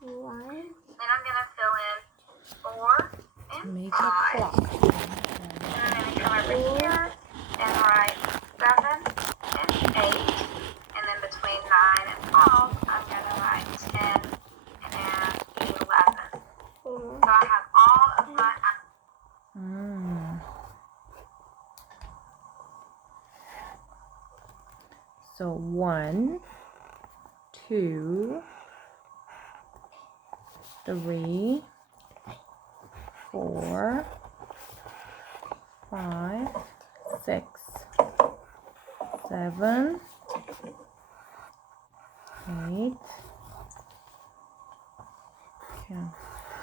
1. Then I'm going to fill in 4 and Make 5. a clock. And I'm going to come over here and write 7 and 8. And then between 9 and 12, I'm going to write 10 and 11. So I have all of my... So 1, 2, 3, 4, 5, 6, 7, 8,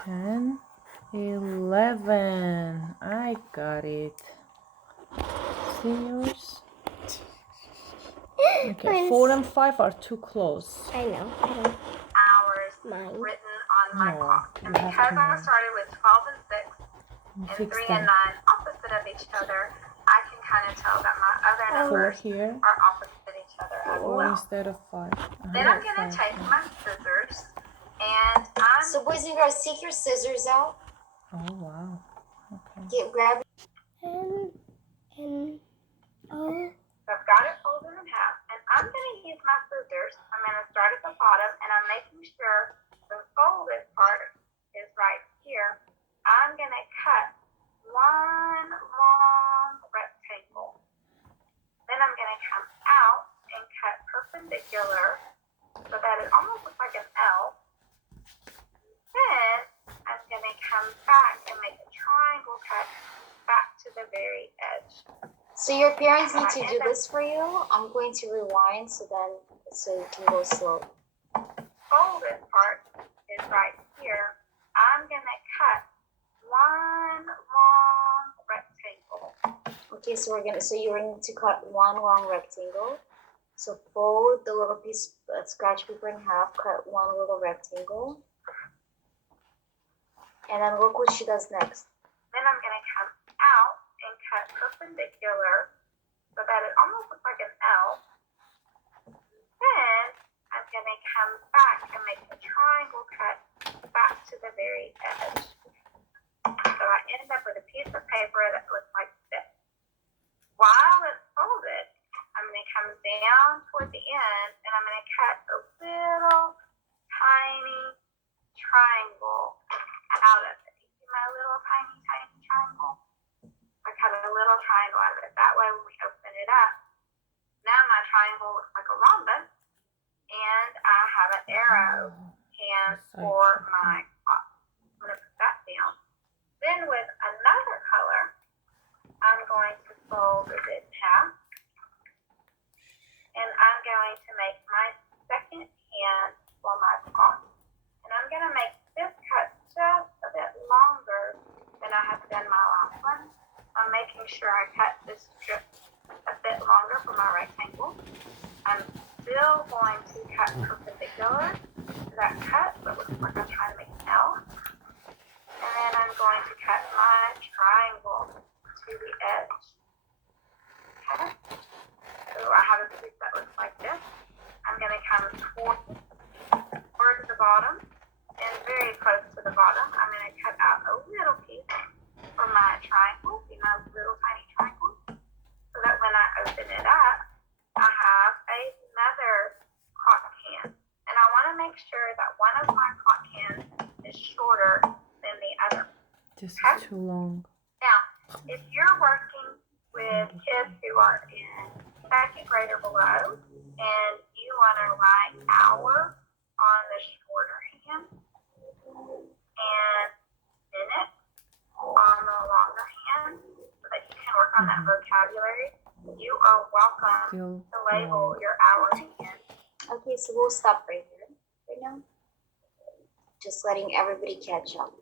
10, 11. I got it. See yours? Okay, 4 and 5 are too close. I know. hours written on my clock. And because I started with 12 and 6 and 3 and 9 opposite of each other, I can kind of tell that my other numbers here. are opposite each other as 4 well. instead of 5. Then I'm going to take my scissors and I'm... So boys and girls, take your scissors out. Oh, wow. Okay. Grab So I've got it folded in half, and I'm going to use my scissors. I'm going to start at the bottom, and I'm making sure the folded part is right here. I'm going to cut one long rectangle. Then I'm going to come out and cut perpendicular so that it almost looks like an L. Then I'm going to come back and make a triangle cut back to the very edge. So your parents need to do this for you. I'm going to rewind so you can go slow. Folded part is right here. I'm gonna cut one long rectangle. Okay, so you're going to cut one long rectangle. So fold the little piece of scratch paper in half, cut one little rectangle. And then look what she does next. Then I'm gonna come out and cut perpendicular so that it almost looks like an L. Then I'm going to come back and make a triangle cut back to the very edge. So I end up with a piece of paper that looks like this. While it's folded, I'm going to come down toward the end and I'm going to cut a little tiny triangle out of it. You see my little tiny triangle? I cut a little triangle out of it. That way when we open it up, now my triangle looks like a rhombus, and I have an arrow hand for my clock. I'm going to put that down. Then with another color, I'm going to fold it in half, and I'm going to make my second hand for my clock. And I'm going to make this cut just a bit longer than I have done my last one. I'm making sure I cut this strip a bit longer for my rectangle. I'm still going to cut perpendicular to that cut, but looks like I'm trying to make an L. And then I'm going to cut my triangle to the edge. Okay? So I have a piece that looks like this. I'm going to come toward the bottom, and very close to the bottom, I'm going to cut out a little piece for my triangle, see my little tiny triangle, so that when I open it up, I have another clock hand. And I want to make sure that one of my clock hands is shorter than the other. This is too long. Now, if you're working with kids who are in second grade or below, and you want to write hour on the shorter hand, and minute on the longer hand, so that you can work on that vocabulary, you are welcome to label your hour hand. Okay, so we'll stop right here right now. Just letting everybody catch up.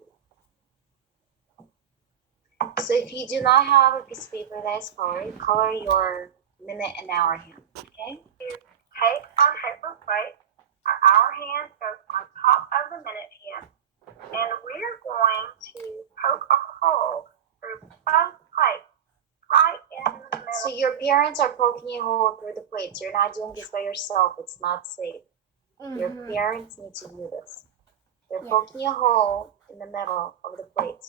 So if you do not have a piece of paper that is colored, color your minute and hour hand, okay? You take our paper plate, our hour hand goes on top of the minute hand, and we're going to poke a hole through both plates, right in the middle. So your parents are poking a hole through the plates. You're not doing this by yourself. It's not safe. Your parents need to view this. They're poking a hole in the middle of the plate.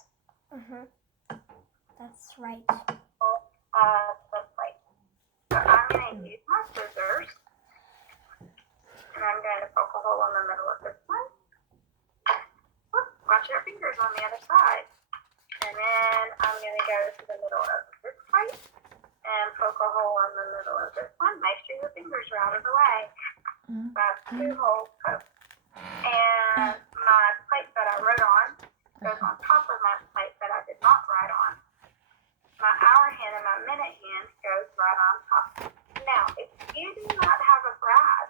That's right. The plate. So I'm going to use my scissors, and I'm going to poke a hole in the middle of this one. Whoop, watch your fingers on the other side. And then I'm going to go to the middle of this plate and poke a hole in the middle of this one. Make sure your fingers are out of the way. That's 2 holes poked. And my plate that I wrote on goes on top of my plate that I did not write on. My hour hand and my minute hand goes right on top. Now, if you do not have a brad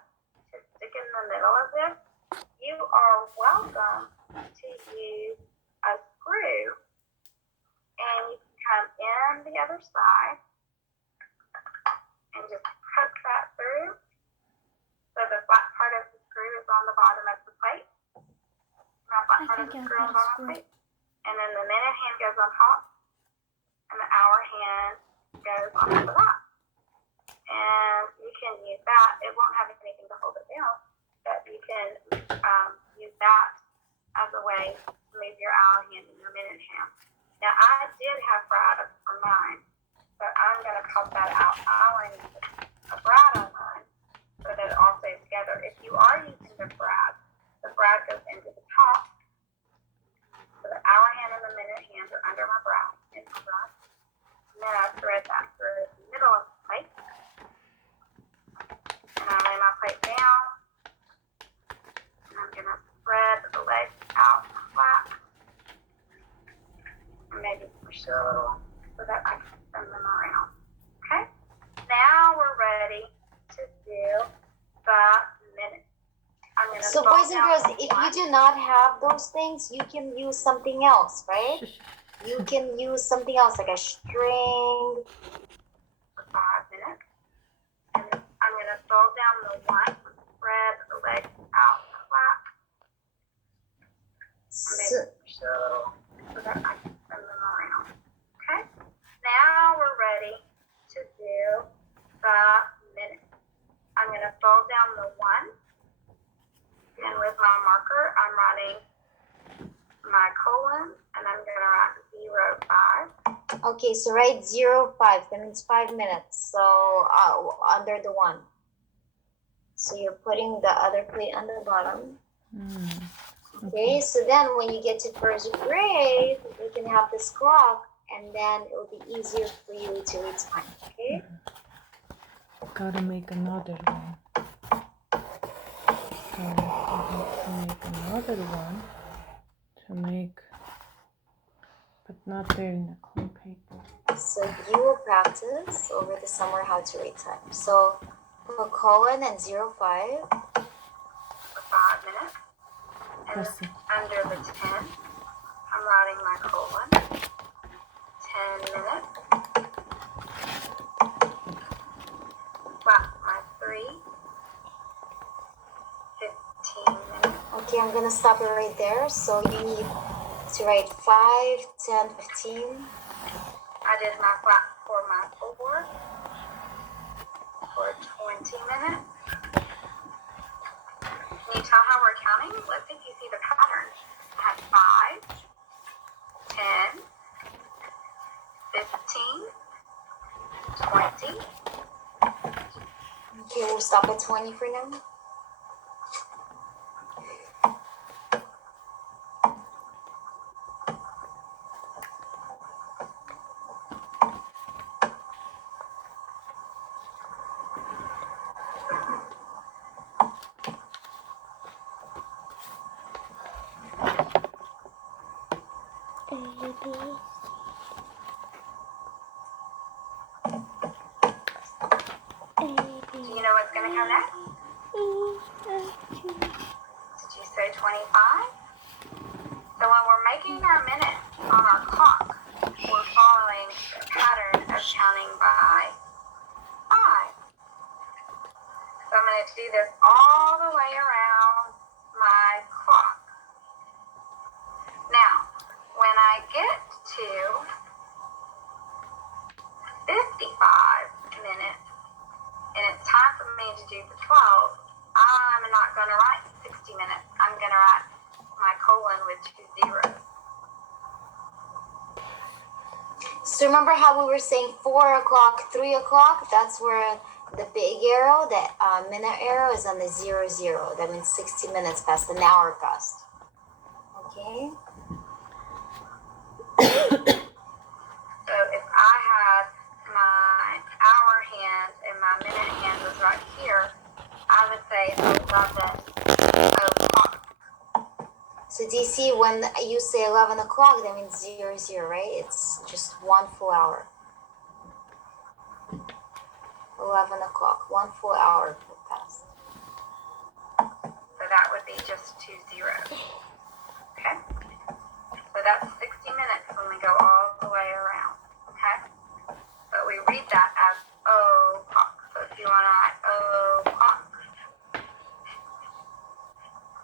to stick in the middle of this, you are welcome to use a screw, and you can come in the other side and just poke that through. So the flat part of the screw is on the bottom of the plate. The flat part of the screw is on the plate. And then the minute hand goes on top, and the hour hand goes on the top. And you can use that. It won't have anything to hold it down, but you can use that as a way to move your hour hand and your minute hand. Now, I did have brad for mine, but I'm going to cut that out. I need a brad on mine so that it all stays together. If you are using the brad goes into the top. So the hour hand and the minute hand are under my brad. And then I thread that through the middle of the plate. And I lay my plate down. And I'm going to spread the legs out flat. And maybe push it a little so that I can spin them around. Okay? Now we're ready to do the minute. So boys and girls, if you do not have those things, you can use something else, right? You can use something else like a string. For 5 minutes. And I'm going to fold down the one, spread the legs out flat. And maybe push it a little so that I can spin them around. Okay? Now we're ready to do the minute. I'm going to fold down the one. And with my marker, I'm writing my colon, and I'm going to write 0, 5. Okay, so write 0, 5. That means 5 minutes. So under the one. So you're putting the other plate on the bottom. Okay, so then when you get to first grade, you can have this clock, and then it will be easier for you to read time. Okay. Gotta make another one. So I have to make another one to make, but not there in the clean paper. So you will practice over the summer how to read time. So for colon and 0, 5. For 5 minutes. And Press it. under the 10, I'm writing my colon. 10 minutes. Flat my 3. 15 minutes. Okay, I'm gonna stop it right there. So you need to write 5, 10, 15. I did my flat for my 4 for 20 minutes. Can you tell how we're counting? Let's see if you see the pattern. I have 5, 10, 15, 20. Okay, we'll stop at 20 for now. Do you know what's going to come next? Did you say 25? So when we're making our minutes on our clock, we're following the pattern of counting by 5. So I'm going to do this all the way around my clock. Now, when I get to 55 minutes, and it's time for me to do the 12, I'm I'm not going to write 60 minutes. I'm going to write my colon with 2 zeros. So remember how we were saying 4 o'clock, 3 o'clock? That's where the big arrow, the minute arrow, is on the 00. That means 60 minutes passed, an hour passed. Okay? So if I had my hour hand and my minute hand was right here, I would say 11 o'clock. So do you see when you say 11 o'clock, that means 00, right? It's just 1 full hour. 11 o'clock, 1 full hour passed. So that would be just 2 zeros. Okay? So that's 60 minutes when we go all the way around. Okay? But we read that as o'clock. So if you want to write o'clock,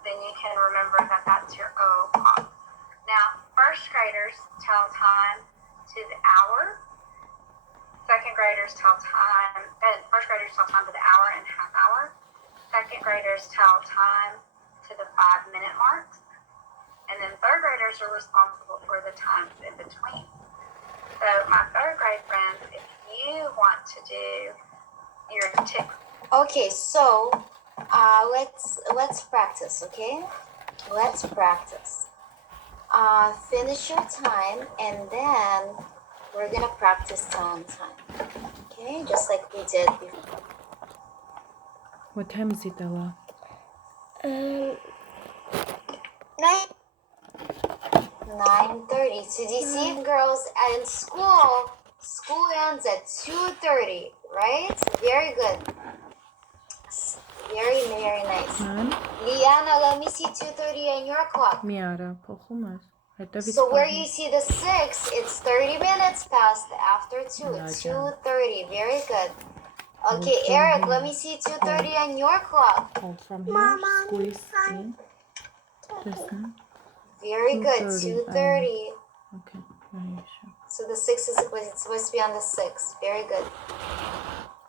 then you can remember that that's your o'clock. Now, first graders tell time to the hour. Second graders tell time, first graders tell time to the hour and half hour. Second graders tell time to the 5-minute marks. And then third graders are responsible for the times in between. So my third grade friends, if you want to do your tick. Okay, so let's practice, okay? Let's practice. Finish your time, and then we're gonna practice time. Okay, just like we did before. What time is it, Ella? 9:30. So do you see, girls, in school ends at 2:30, right? Very good. Very, very nice. Liana, let me see 2:30 on your clock. Miara, pochumar. So where you see the 6, it's 30 minutes past after 2. It's 2:30. Very good. Okay, Eric, let me see 2:30 on your clock. Hold from here, squeeze in. Listen. Very good, 2:30. Okay, very sure. So the 6 is supposed to be on the 6. Very good.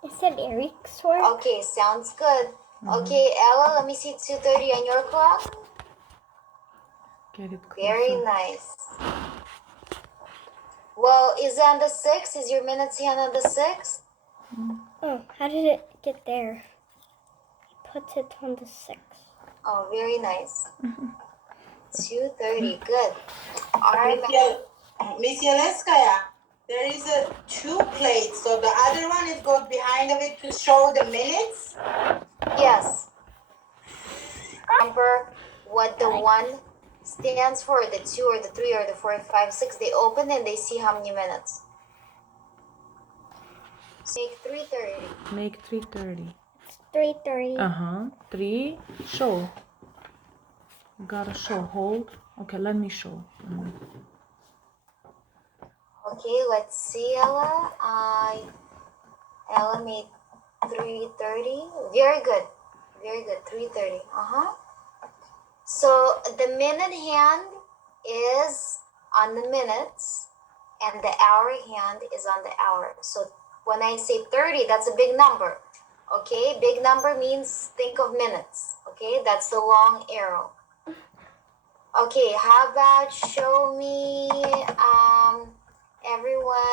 Is it Eric's work? Okay, sounds good. Okay, Ella, let me see 2:30 on your clock. Get it closer. Very nice. Well, is it on the 6? Is your minutes hand on the 6? Oh, how did it get there? He puts it on the 6. Oh, very nice. 2:30, good. All right. Miss Yeleskaya, there is 2 plates, so the other one is goes behind of it to show the minutes. Yes. Remember what the 1 stands for, the 2 or the 3 or the 4, 5, 6. They open and they see how many minutes. So make 3:30. Make 3:30. It's 3:30. 3, show. You gotta show, hold. Okay, let me show. Okay, let's see, Ella. Ella made 3:30. Very good. Very good. 3:30. So the minute hand is on the minutes and the hour hand is on the hour. So when I say 30, that's a big number. Okay, big number means think of minutes. Okay, that's the long arrow. Okay, how about show me everyone